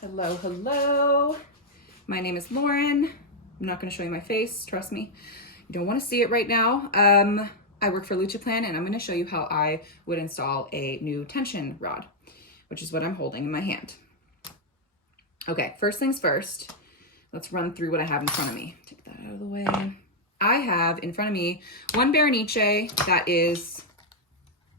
Hello, hello. My name is Lauren. I'm not going to show you my face, trust me. You don't want to see it right now. I work for Lucha Plan, and I'm going to show you how I would install a new tension rod, which is what I'm holding in my hand. Okay, first things first, let's run through what I have in front of me. Take that out of the way. I have in front of me one Berenice that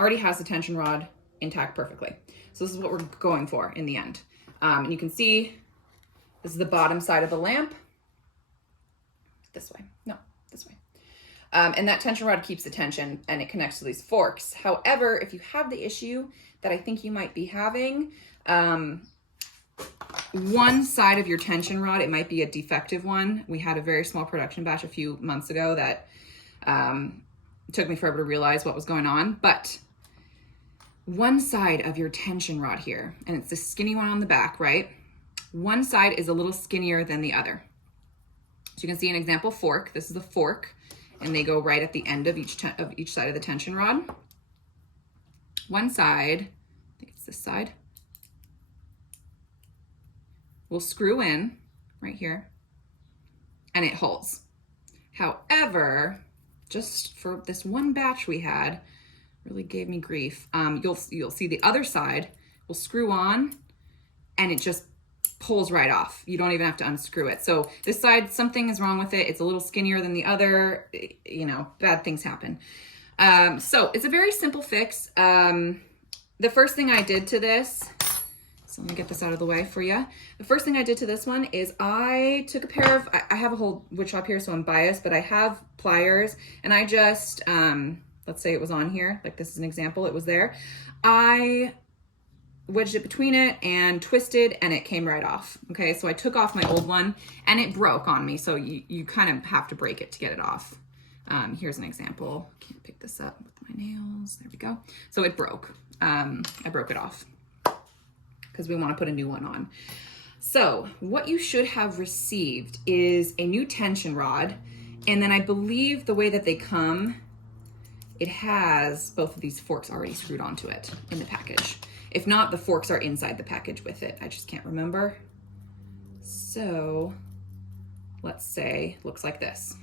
already has the tension rod intact perfectly. So this is what we're going for in the end. And you can see this is the bottom side of the lamp. This way, no, this way. And that tension rod keeps the tension and it connects to these forks. However, if you have the issue that I think you might be having, one side of your tension rod, it might be a defective one. We had a very small production batch a few months ago that took me forever to realize what was going on. But one side of your tension rod here, and it's the skinny one on the back, right? One side is a little skinnier than the other. So you can see an example fork. This is the fork, and they go right at the end of each side of the tension rod. One side, I think it's this side, will screw in right here, and it holds. However, just for this one batch we had, really gave me grief. You'll see the other side will screw on, and it just pulls right off. You don't even have to unscrew it. So this side, something is wrong with it. It's a little skinnier than the other. You know, bad things happen. So it's a very simple fix. The first thing I did to this, so let me get this out of the way for you. The first thing I did to this one is I took a pair of, I have a whole wood shop here, so I'm biased, but I have pliers, and I just, let's say it was on here, like this is an example, it was there. I wedged it between it and twisted, and it came right off. Okay, so I took off my old one, and it broke on me, so you kind of have to break it to get it off. Here's an example. Can't pick this up with my nails. There we go. So it broke. I broke it off because we want to put a new one on. So what you should have received is a new tension rod, and then I believe the way that they come, it has both of these forks already screwed onto it in the package. If not, the forks are inside the package with it. I just can't remember. So let's say, looks like this.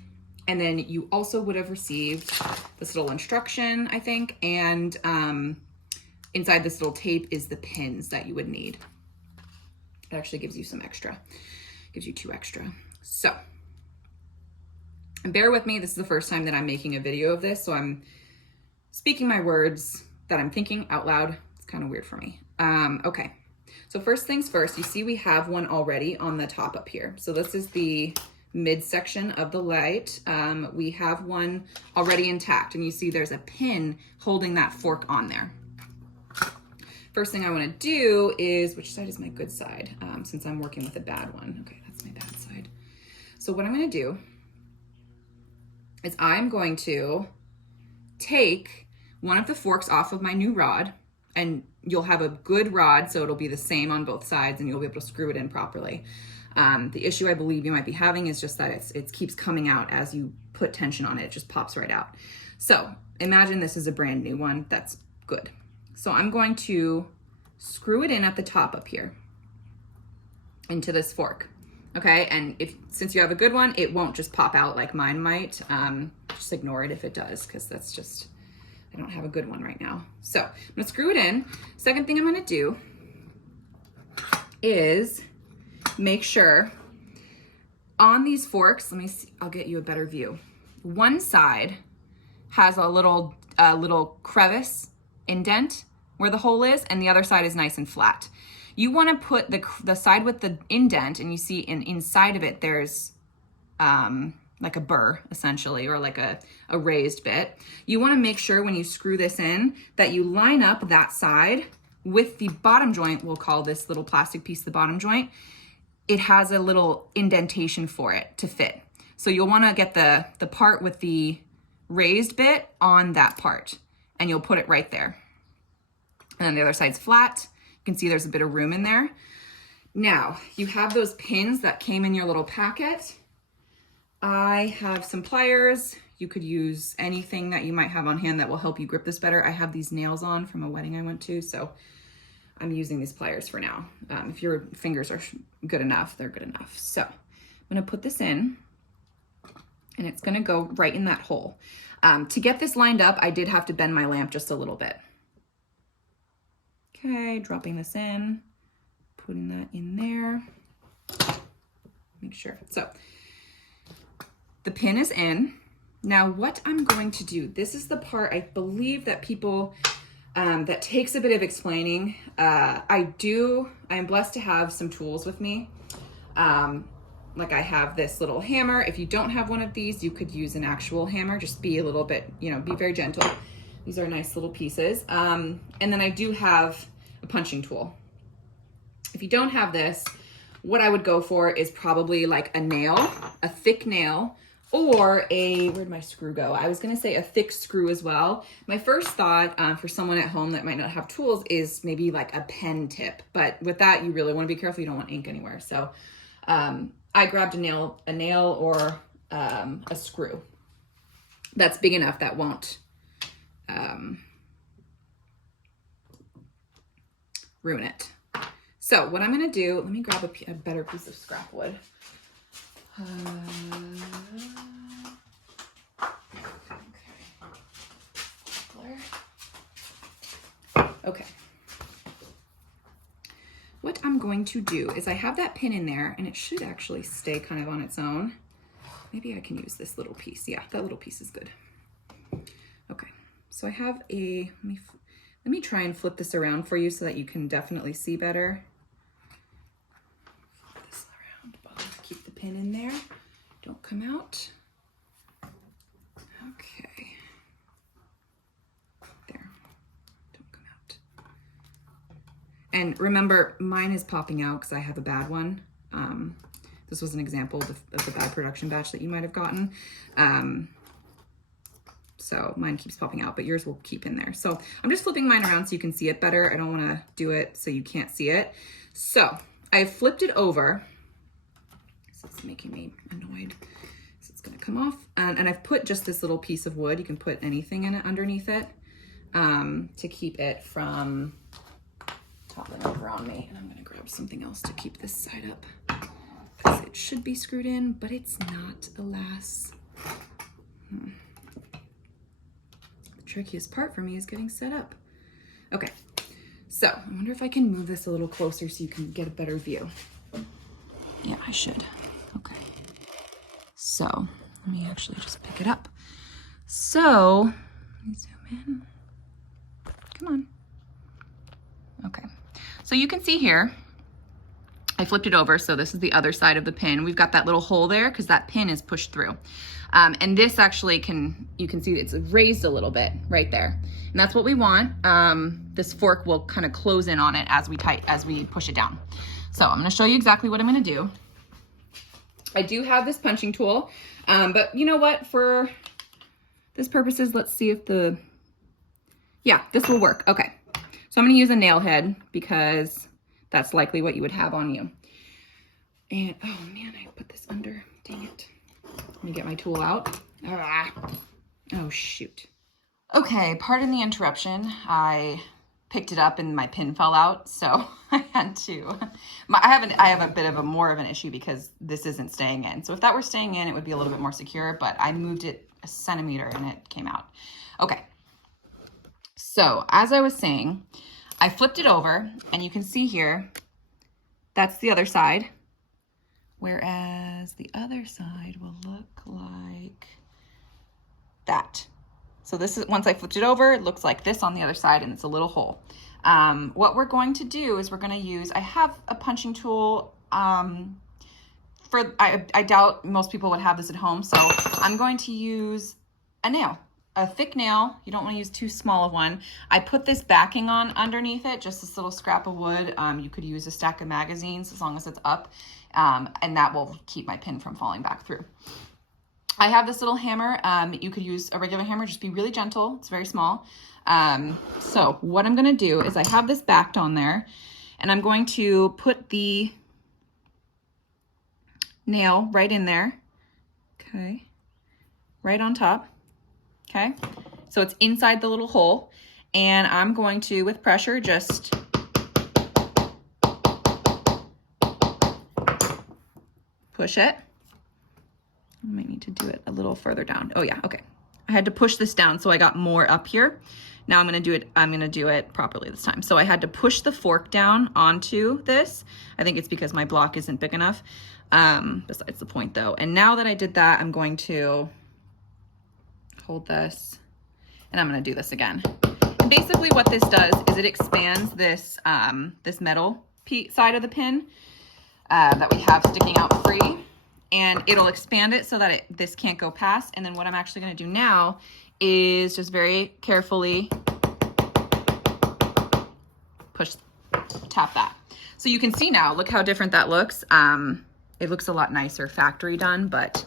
And then you also would have received this little instruction, I think, and inside this little tape is the pins that you would need. It actually gives you some extra, gives you 2 extra. So, and bear with me, this is the first time that I'm making a video of this, so I'm speaking my words that I'm thinking out loud. It's kind of weird for me. Okay, so first things first, you see we have one already on the top up here. So this is the midsection of the light. We have one already intact, and you see there's a pin holding that fork on there. First thing I want to do is, which side is my good side? Since I'm working with a bad one. Okay, that's my bad side. So what I'm going to do is I'm going to take one of the forks off of my new rod, and you'll have a good rod, so it'll be the same on both sides, and you'll be able to screw it in properly. The issue I believe you might be having is just that it keeps coming out as you put tension on it. It just pops right out. So imagine this is a brand new one. That's good. So I'm going to screw it in at the top up here into this fork. Okay, and since you have a good one, it won't just pop out like mine might. Just ignore it if it does, because that's just, I don't have a good one right now. So I'm gonna screw it in. Second thing I'm gonna do is make sure on these forks, let me see, I'll get you a better view. One side has a little crevice indent where the hole is, and the other side is nice and flat. You want to put the side with the indent, and you see inside of it there's like a burr essentially, or like a raised bit. You want to make sure when you screw this in that you line up that side with the bottom joint. We'll call this little plastic piece the bottom joint. It has a little indentation for it to fit. So you'll want to get the part with the raised bit on that part, and you'll put it right there. And then the other side's flat. You can see there's a bit of room in there. Now, you have those pins that came in your little packet. I have some pliers. You could use anything that you might have on hand that will help you grip this better. I have these nails on from a wedding I went to, so I'm using these pliers for now. If your fingers are good enough, they're good enough. So I'm gonna put this in, and it's gonna go right in that hole. To get this lined up, I did have to bend my lamp just a little bit. Okay, dropping this in, putting that in there. Make sure. So the pin is in. Now what I'm going to do, this is the part I believe that people, that takes a bit of explaining. I am blessed to have some tools with me. Like I have this little hammer. If you don't have one of these, you could use an actual hammer. Just be a little bit, be very gentle. These are nice little pieces. And then I do have a punching tool. If you don't have this, what I would go for is probably like a nail, a thick nail, or where'd my screw go? I was gonna say a thick screw as well. My first thought for someone at home that might not have tools is maybe like a pen tip, but with that, you really wanna be careful. You don't want ink anywhere. So I grabbed a nail or a screw that's big enough that won't ruin it. So what I'm gonna do, let me grab a better piece of scrap wood. Okay. What I'm going to do is I have that pin in there, and it should actually stay kind of on its own. Maybe I can use this little piece. Yeah, that little piece is good. Okay, so I have let me try and flip this around for you so that you can definitely see better. Flip this around, but keep the pin in there. Don't come out. Okay. There. Don't come out. And remember, mine is popping out because I have a bad one. This was an example of the bad production batch that you might have gotten. So mine keeps popping out, but yours will keep in there. So I'm just flipping mine around so you can see it better. I don't want to do it so you can't see it. So I flipped it over. So it's making me annoyed. So it's going to come off. And I've put just this little piece of wood. You can put anything in it underneath it to keep it from toppling over on me. And I'm going to grab something else to keep this side up, because it should be screwed in, but it's not, alas. The trickiest part for me is getting set up. Okay, so I wonder if I can move this a little closer so you can get a better view. Yeah, I should. Okay. So let me actually just pick it up. So let me zoom in. Come on. Okay. So you can see here, I flipped it over. So this is the other side of the pin. We've got that little hole there because that pin is pushed through. And this actually you can see it's raised a little bit right there. And that's what we want. This fork will kind of close in on it as we push it down. So I'm gonna show you exactly what I'm gonna do. I do have this punching tool, but you know what, for this purposes, let's see if yeah, this will work. Okay, so I'm gonna use a nail head because that's likely what you would have on you. And oh man, I put this under, dang it. Let me get my tool out. Oh shoot. Okay, pardon the interruption. I picked it up and my pin fell out, so I had to. I have a bit of more of an issue because this isn't staying in. So if that were staying in, it would be a little bit more secure, but I moved it a centimeter and it came out. Okay. So as I was saying, I flipped it over and you can see here, that's the other side. Whereas the other side will look like that. So this is, once I flipped it over, it looks like this on the other side and it's a little hole. What we're going to do is we're going to use, I have a punching tool. I doubt most people would have this at home. So I'm going to use a nail, a thick nail. You don't want to use too small of one. I put this backing on underneath it, just this little scrap of wood. You could use a stack of magazines as long as it's up. And that will keep my pin from falling back through. I have this little hammer. You could use a regular hammer, just be really gentle. It's very small. So what I'm gonna do is I have this backed on there and I'm going to put the nail right in there. Okay, right on top. Okay, so it's inside the little hole and I'm going to, with pressure, just push it. I might need to do it a little further down. Oh yeah, okay. I had to push this down so I got more up here. Now I'm gonna do it properly this time. So I had to push the fork down onto this. I think it's because my block isn't big enough. Besides the point though. And now that I did that, I'm going to hold this and I'm gonna do this again. And basically what this does is it expands this, this metal side of the pin that we have sticking out free, and it'll expand it so that this can't go past. And then what I'm actually gonna do now is just very carefully tap that. So you can see now, look how different that looks. It looks a lot nicer factory done, but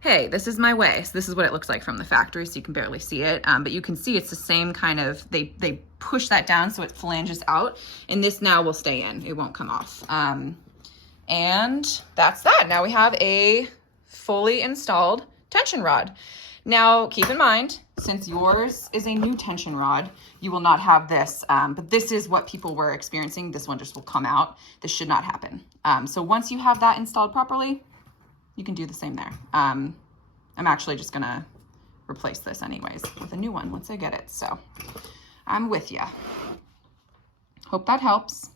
hey, this is my way. So this is what it looks like from the factory, so you can barely see it. But you can see it's the same kind of, they push that down so it flanges out, and this now will stay in, it won't come off. And that's that. Now we have a fully installed tension rod. Now, keep in mind, since yours is a new tension rod, you will not have this, but this is what people were experiencing. This one just will come out. This should not happen. So once you have that installed properly, you can do the same there. I'm actually just gonna replace this anyways with a new one once I get it. So I'm with you. Hope that helps.